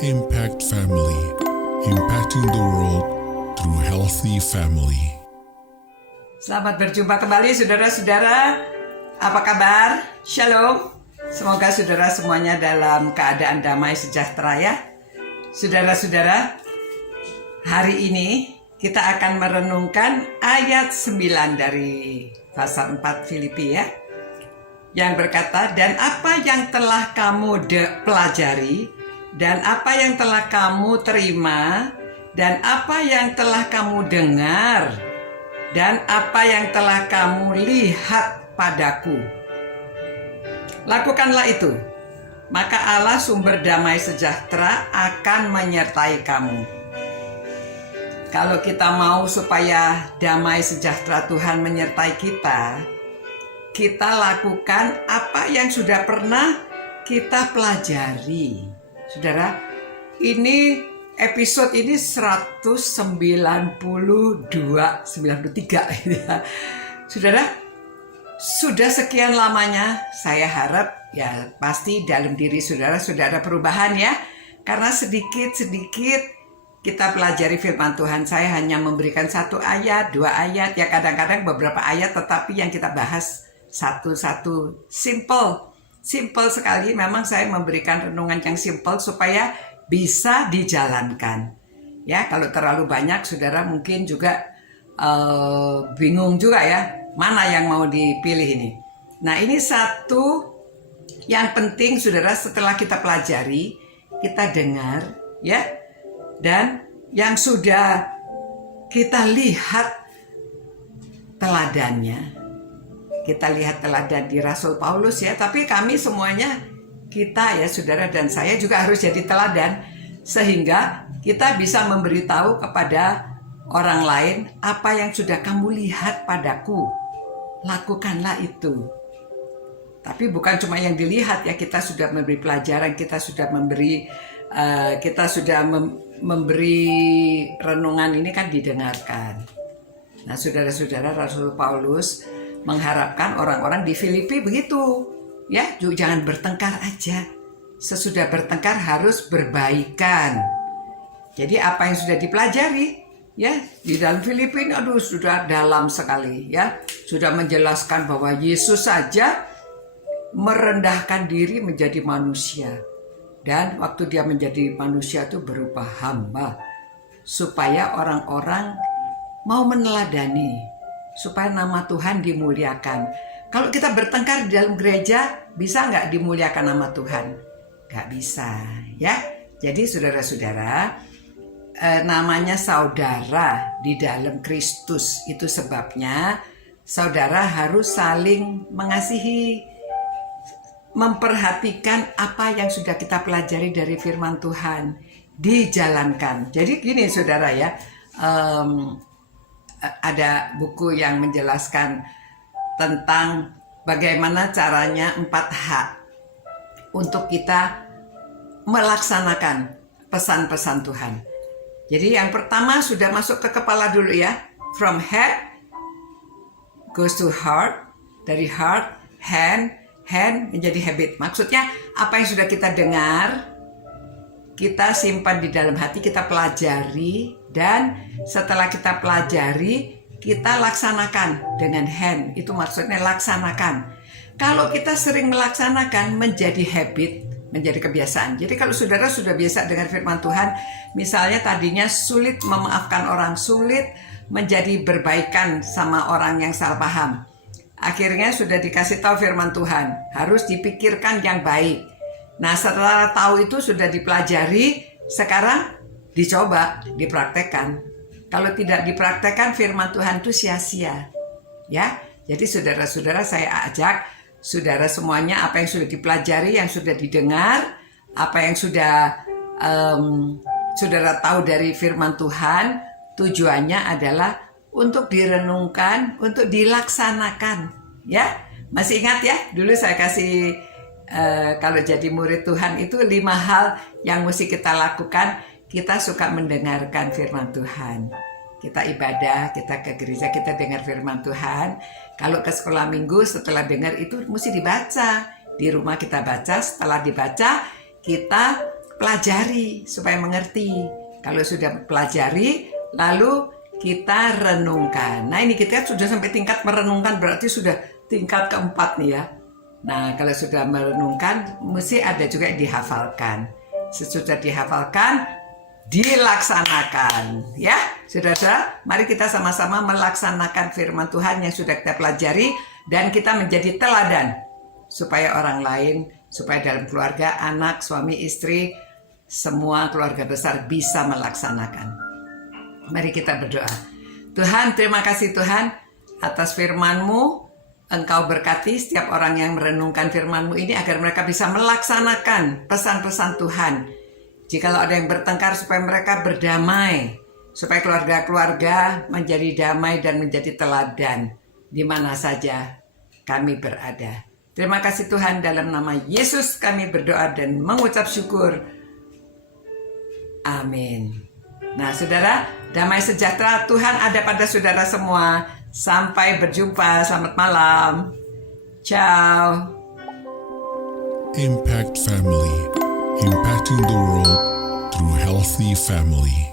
Impact Family, impacting the world through healthy family. Selamat berjumpa kembali saudara-saudara. Apa kabar? Shalom. Semoga saudara semuanya dalam keadaan damai sejahtera ya. Saudara-saudara, hari ini kita akan merenungkan ayat 9 dari pasal 4 Filipi ya. Yang berkata, dan apa yang telah kamu pelajari, dan apa yang telah kamu terima, dan apa yang telah kamu dengar, dan apa yang telah kamu lihat padaku, lakukanlah itu, maka Allah sumber damai sejahtera akan menyertai kamu. Kalau kita mau supaya damai sejahtera Tuhan menyertai kita lakukan apa yang sudah pernah kita pelajari. Saudara, ini episode ini 93 ya. Saudara, sudah sekian lamanya saya harap ya pasti dalam diri saudara sudah ada perubahan ya. Karena sedikit-sedikit kita pelajari firman Tuhan. Saya hanya memberikan 1 ayat, 2 ayat, ya kadang-kadang beberapa ayat, tetapi yang kita bahas satu-satu simple sekali. Memang saya memberikan renungan yang simple supaya bisa dijalankan ya. Kalau terlalu banyak saudara mungkin juga bingung juga ya, mana yang mau dipilih ini. Nah, ini satu yang penting saudara, setelah kita pelajari, kita dengar ya, dan yang sudah kita lihat teladannya. Kita lihat teladan di Rasul Paulus ya, tapi kami semuanya, kita ya saudara dan saya juga harus jadi teladan, sehingga kita bisa memberitahu kepada orang lain apa yang sudah kamu lihat padaku, lakukanlah itu. Tapi bukan cuma yang dilihat ya, kita sudah memberi pelajaran, kita sudah memberi memberi renungan ini kan didengarkan. Nah saudara-saudara, Rasul Paulus mengharapkan orang-orang di Filipi begitu ya, jangan bertengkar aja. Sesudah bertengkar harus berbaikan. Jadi apa yang sudah dipelajari ya di dalam Filipi ini, sudah dalam sekali ya, sudah menjelaskan bahwa Yesus saja merendahkan diri menjadi manusia, dan waktu dia menjadi manusia itu berupa hamba, supaya orang-orang mau meneladani, supaya nama Tuhan dimuliakan. Kalau kita bertengkar di dalam gereja, bisa nggak dimuliakan nama Tuhan? Nggak bisa ya. Jadi saudara-saudara, namanya saudara di dalam Kristus. Itu sebabnya saudara harus saling mengasihi, memperhatikan apa yang sudah kita pelajari dari firman Tuhan, dijalankan. Jadi gini saudara ya, ada buku yang menjelaskan tentang bagaimana caranya 4H untuk kita melaksanakan pesan-pesan Tuhan. Jadi yang pertama sudah masuk ke kepala dulu ya. From head goes to heart, dari heart, hand menjadi habit. Maksudnya apa yang sudah kita dengar, kita simpan di dalam hati, kita pelajari, dan setelah kita pelajari, kita laksanakan dengan hand. Itu maksudnya laksanakan. Kalau kita sering melaksanakan, menjadi habit, menjadi kebiasaan. Jadi kalau saudara sudah biasa dengan firman Tuhan, misalnya tadinya sulit memaafkan orang, sulit menjadi berbaikan sama orang yang salah paham. Akhirnya sudah dikasih tahu firman Tuhan, harus dipikirkan yang baik. Nah setelah tahu itu sudah dipelajari, sekarang dicoba, dipraktekkan. Kalau tidak dipraktekkan firman Tuhan itu sia-sia ya. Jadi saudara-saudara, saya ajak saudara semuanya, apa yang sudah dipelajari, yang sudah didengar, apa yang sudah saudara tahu dari firman Tuhan, tujuannya adalah untuk direnungkan, untuk dilaksanakan ya. Masih ingat ya, dulu saya kasih kalau jadi murid Tuhan itu 5 hal yang mesti kita lakukan. Kita suka mendengarkan firman Tuhan. Kita ibadah, kita ke gereja, kita dengar firman Tuhan. Kalau ke sekolah minggu, setelah dengar itu mesti dibaca. Di rumah kita baca, setelah dibaca kita pelajari supaya mengerti. Kalau sudah pelajari, lalu kita renungkan. Nah, ini kita sudah sampai tingkat merenungkan, berarti sudah tingkat keempat nih ya. Nah, kalau sudah merenungkan, mesti ada juga yang dihafalkan. Sesudah dihafalkan, dilaksanakan. Ya, saudara-saudara, mari kita sama-sama melaksanakan firman Tuhan yang sudah kita pelajari dan kita menjadi teladan supaya orang lain, supaya dalam keluarga, anak, suami, istri, semua keluarga besar bisa melaksanakan. Mari kita berdoa. Tuhan, terima kasih Tuhan atas firman-Mu. Engkau berkati setiap orang yang merenungkan firman-Mu ini agar mereka bisa melaksanakan pesan-pesan Tuhan. Jikalau ada yang bertengkar supaya mereka berdamai, supaya keluarga-keluarga menjadi damai dan menjadi teladan di mana saja kami berada. Terima kasih Tuhan, dalam nama Yesus kami berdoa dan mengucap syukur. Amin. Nah saudara, damai sejahtera Tuhan ada pada saudara semua. Sampai berjumpa, selamat malam. Ciao. Impact Family, impacting the world through healthy family.